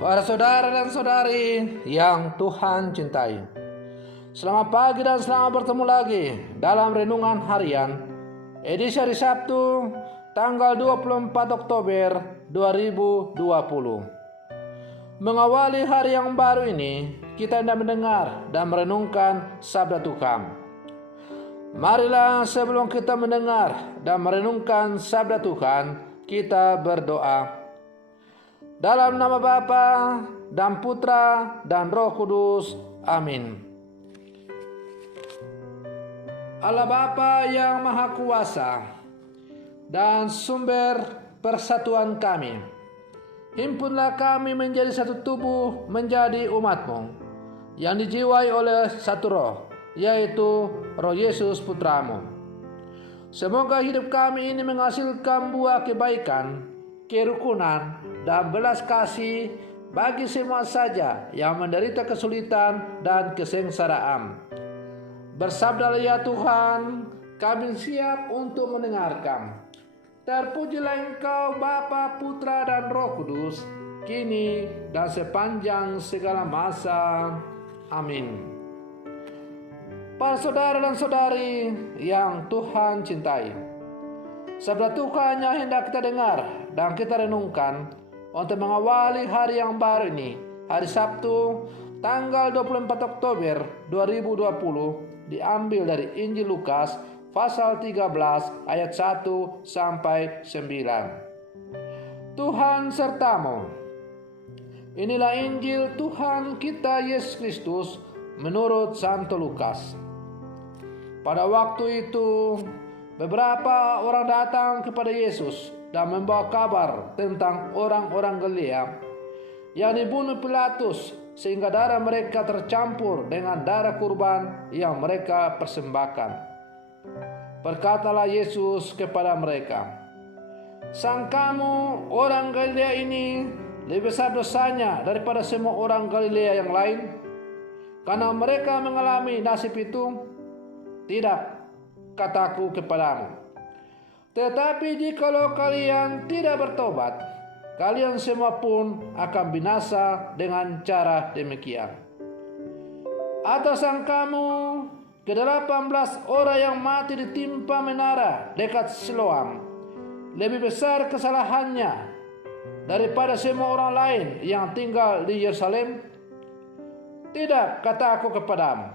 Para saudara dan saudari yang Tuhan cintai, selamat pagi dan selamat bertemu lagi dalam Renungan Harian edisi hari Sabtu tanggal 24 Oktober 2020. Mengawali hari yang baru ini, kita hendak mendengar dan merenungkan sabda Tuhan. Marilah sebelum kita mendengar dan merenungkan sabda Tuhan, kita berdoa. Dalam nama Bapa dan Putra dan Roh Kudus. Amin. Allah Bapa yang Maha Kuasa dan sumber persatuan kami, himpunlah kami menjadi satu tubuh, menjadi umat-Mu yang dijiwai oleh satu roh, yaitu Roh Yesus Putramu. Semoga hidup kami ini menghasilkan buah kebaikan, kerukunan, dan belas kasih bagi semua saja yang menderita kesulitan dan kesengsaraan. Bersabdalah ya Tuhan, kami siap untuk mendengarkan. Terpujilah Engkau Bapa, Putra, dan Roh Kudus, kini dan sepanjang segala masa. Amin. Para saudara dan saudari yang Tuhan cintai, sabda Tuhan yang hendak kita dengar dan kita renungkan untuk mengawali hari yang baru ini, hari Sabtu tanggal 24 Oktober 2020, diambil dari Injil Lukas pasal 13 ayat 1 sampai 9. Tuhan sertamu. Inilah Injil Tuhan kita Yesus Kristus menurut Santo Lukas. Pada waktu itu, beberapa orang datang kepada Yesus dan membawa kabar tentang orang-orang Galilea yang dibunuh Pilatus, sehingga darah mereka tercampur dengan darah kurban yang mereka persembahkan. Berkatalah Yesus kepada mereka, "Sangkamu orang Galilea ini lebih besar dosanya daripada semua orang Galilea yang lain, karena mereka mengalami nasib itu? Tidak, kataku kepadamu. Tetapi jikalau kalian tidak bertobat, kalian semua pun akan binasa dengan cara demikian. Atau sangkamu ke-18 orang yang mati ditimpa menara dekat Siloam lebih besar kesalahannya daripada semua orang lain yang tinggal di Yerusalem? Tidak, kataku kepadamu.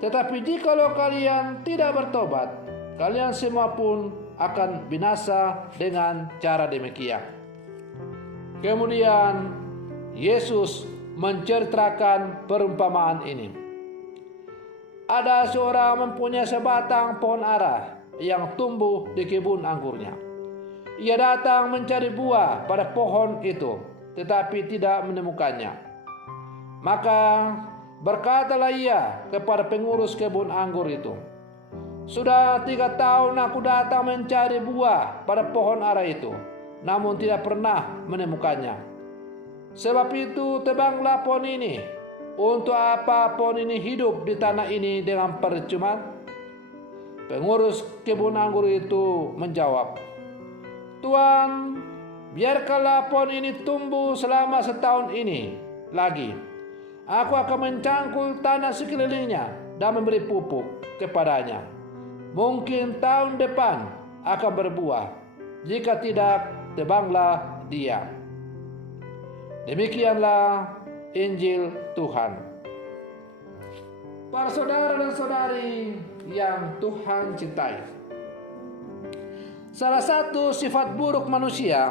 Tetapi jikalau kalian tidak bertobat, kalian semua pun akan binasa dengan cara demikian." Kemudian Yesus menceritakan perumpamaan ini. Ada seorang mempunyai sebatang pohon ara yang tumbuh di kebun anggurnya. Ia datang mencari buah pada pohon itu, tetapi tidak menemukannya. Maka berkatalah ia kepada pengurus kebun anggur itu, "Sudah 3 tahun aku datang mencari buah pada pohon ara itu, namun tidak pernah menemukannya. Sebab itu tebanglah pohon ini. Untuk apa pohon ini hidup di tanah ini dengan percuma?" Pengurus kebun anggur itu menjawab, "Tuan, biarkanlah pohon ini tumbuh selama setahun ini lagi. Aku akan mencangkul tanah sekelilingnya dan memberi pupuk kepadanya. Mungkin tahun depan akan berbuah. Jika tidak, tebanglah dia." Demikianlah Injil Tuhan. Para saudara dan saudari yang Tuhan cintai, salah satu sifat buruk manusia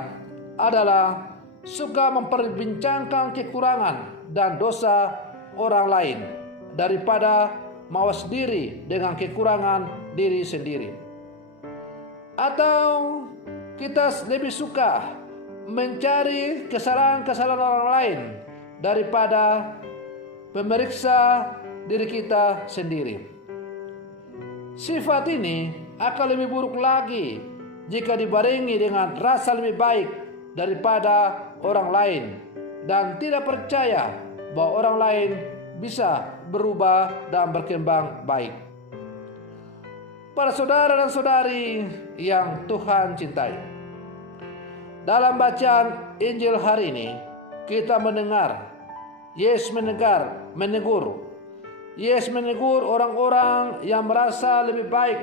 adalah suka memperbincangkan kekurangan dan dosa orang lain daripada mawas diri dengan kekurangan diri sendiri. Atau kita lebih suka mencari kesalahan-kesalahan orang lain daripada memeriksa diri kita sendiri. Sifat ini akan lebih buruk lagi jika dibarengi dengan rasa lebih baik daripada orang lain dan tidak percaya bahwa orang lain bisa berubah dan berkembang baik. Para saudara dan saudari yang Tuhan cintai, dalam bacaan Injil hari ini, kita mendengar Yesus menegur. Yesus menegur orang-orang yang merasa lebih baik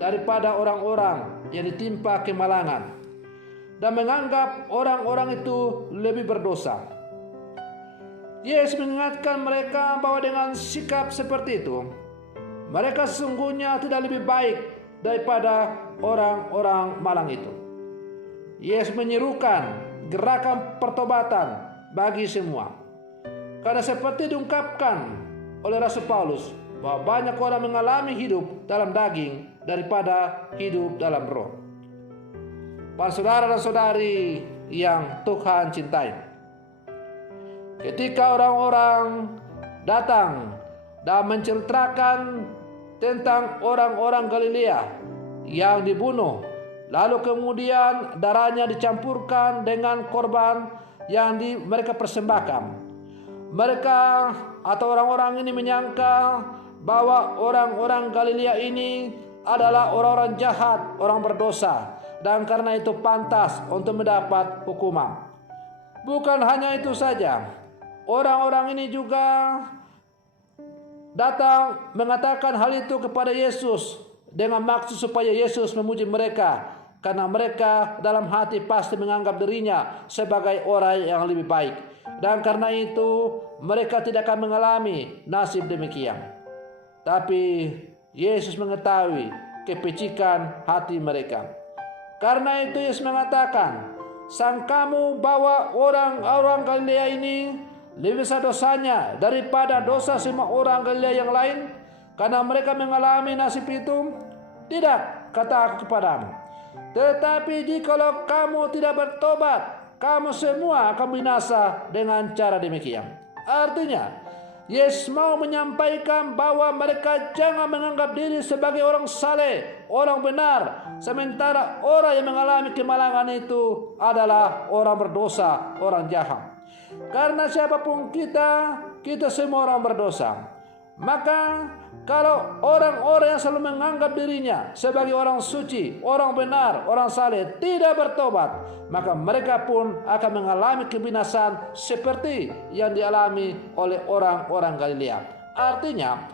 daripada orang-orang yang ditimpa kemalangan dan menganggap orang-orang itu lebih berdosa. Yesus mengingatkan mereka bahwa dengan sikap seperti itu, mereka sesungguhnya tidak lebih baik daripada orang-orang malang itu. Yesus menyerukan gerakan pertobatan bagi semua. Karena seperti diungkapkan oleh Rasul Paulus, bahwa banyak orang mengalami hidup dalam daging daripada hidup dalam roh. Para saudara dan saudari yang Tuhan cintai, ketika orang-orang datang dan menceritakan tentang orang-orang Galilea yang dibunuh, lalu kemudian darahnya dicampurkan dengan korban yang mereka persembahkan, mereka atau orang-orang ini menyangka bahwa orang-orang Galilea ini adalah orang-orang jahat, orang berdosa, dan karena itu pantas untuk mendapat hukuman. Bukan hanya itu saja, orang-orang ini juga datang mengatakan hal itu kepada Yesus dengan maksud supaya Yesus memuji mereka, karena mereka dalam hati pasti menganggap dirinya sebagai orang yang lebih baik. Dan karena itu mereka tidak akan mengalami nasib demikian. Tapi Yesus mengetahui kepicikan hati mereka. Karena itu Yesus mengatakan, sangkamu bahwa orang-orang Galilea ini lebih besar dosanya daripada dosa semua orang Galilea yang lain, karena mereka mengalami nasib itu? Tidak, kata aku kepadamu. Tetapi jikalau kamu tidak bertobat, kamu semua akan binasa dengan cara demikian. Artinya, Yesus mau menyampaikan bahwa mereka jangan menganggap diri sebagai orang saleh, orang benar, sementara orang yang mengalami kemalangan itu adalah orang berdosa, orang jahat. Karena siapapun kita semua orang berdosa. Maka kalau orang-orang yang selalu menganggap dirinya sebagai orang suci, orang benar, orang saleh tidak bertobat, maka mereka pun akan mengalami kebinasaan seperti yang dialami oleh orang-orang Galilea. Artinya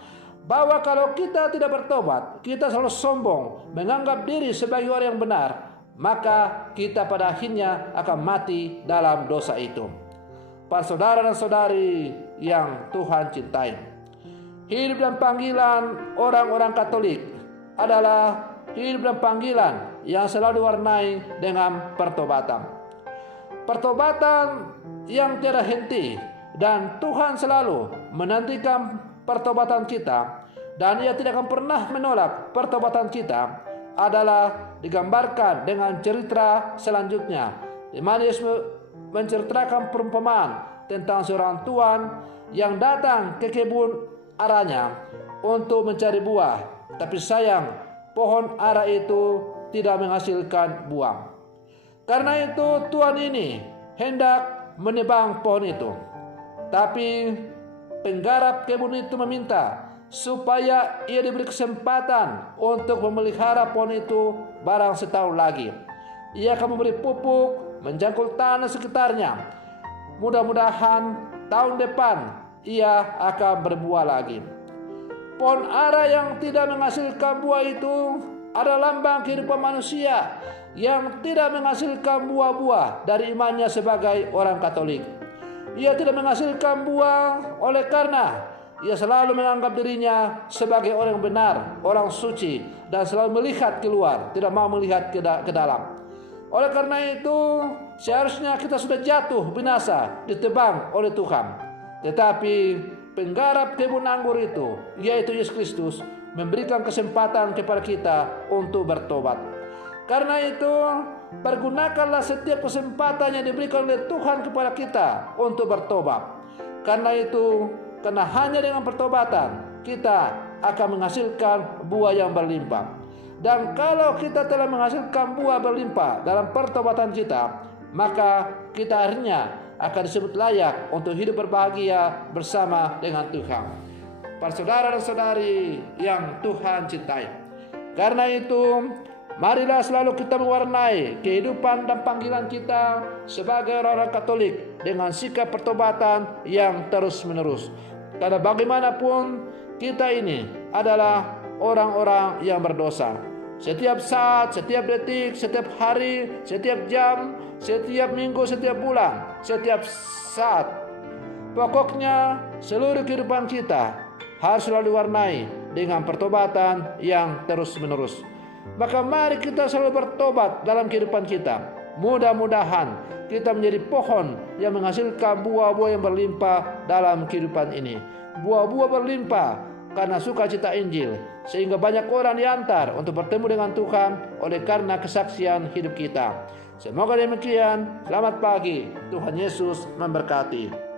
bahwa kalau kita tidak bertobat, kita selalu sombong, menganggap diri sebagai orang yang benar, maka kita pada akhirnya akan mati dalam dosa itu. Para saudara dan saudari yang Tuhan cintai, hidup dan panggilan orang-orang Katolik adalah hidup dan panggilan yang selalu diwarnai dengan pertobatan. Pertobatan yang tiada henti, dan Tuhan selalu menantikan pertobatan kita, dan Ia tidak akan pernah menolak pertobatan kita, adalah digambarkan dengan cerita selanjutnya, di mana Yesus menceritakan perumpamaan tentang seorang tuan yang datang ke kebun aranya untuk mencari buah, tapi sayang pohon ara itu tidak menghasilkan buah. Karena itu tuan ini hendak menebang pohon itu, tapi penggarap kebun itu meminta supaya ia diberi kesempatan untuk memelihara pohon itu barang setahun lagi. Ia akan memberi pupuk, menjangkul tanah sekitarnya. Mudah-mudahan tahun depan ia akan berbuah lagi. Pohon ara yang tidak menghasilkan buah itu adalah lambang kehidupan manusia yang tidak menghasilkan buah-buah dari imannya sebagai orang Katolik. Ia tidak menghasilkan buah oleh karena ia selalu menganggap dirinya sebagai orang yang benar, orang suci, dan selalu melihat keluar, tidak mau melihat ke dalam. Oleh karena itu, seharusnya kita sudah jatuh binasa, ditebang oleh Tuhan. Tetapi penggarap kebun anggur itu, yaitu Yesus Kristus, memberikan kesempatan kepada kita untuk bertobat. Karena itu, pergunakanlah setiap kesempatan yang diberikan oleh Tuhan kepada kita untuk bertobat. Karena itu, karena hanya dengan pertobatan kita akan menghasilkan buah yang berlimpah. Dan kalau kita telah menghasilkan buah berlimpah dalam pertobatan kita, maka kita akhirnya akan disebut layak untuk hidup berbahagia bersama dengan Tuhan. Para saudara dan saudari yang Tuhan cintai, karena itu Marilah selalu kita mewarnai kehidupan dan panggilan kita sebagai orang-orang Katolik dengan sikap pertobatan yang terus-menerus. Karena bagaimanapun kita ini adalah orang-orang yang berdosa. Setiap saat, setiap detik, setiap hari, setiap jam, setiap minggu, setiap bulan, setiap saat. Pokoknya seluruh kehidupan kita harus selalu diwarnai dengan pertobatan yang terus-menerus. Maka mari kita selalu bertobat dalam kehidupan kita. Mudah-mudahan kita menjadi pohon yang menghasilkan buah-buah yang berlimpah dalam kehidupan ini. Buah-buah berlimpah karena sukacita Injil, sehingga banyak orang diantar untuk bertemu dengan Tuhan oleh karena kesaksian hidup kita. Semoga demikian. Selamat pagi. Tuhan Yesus memberkati.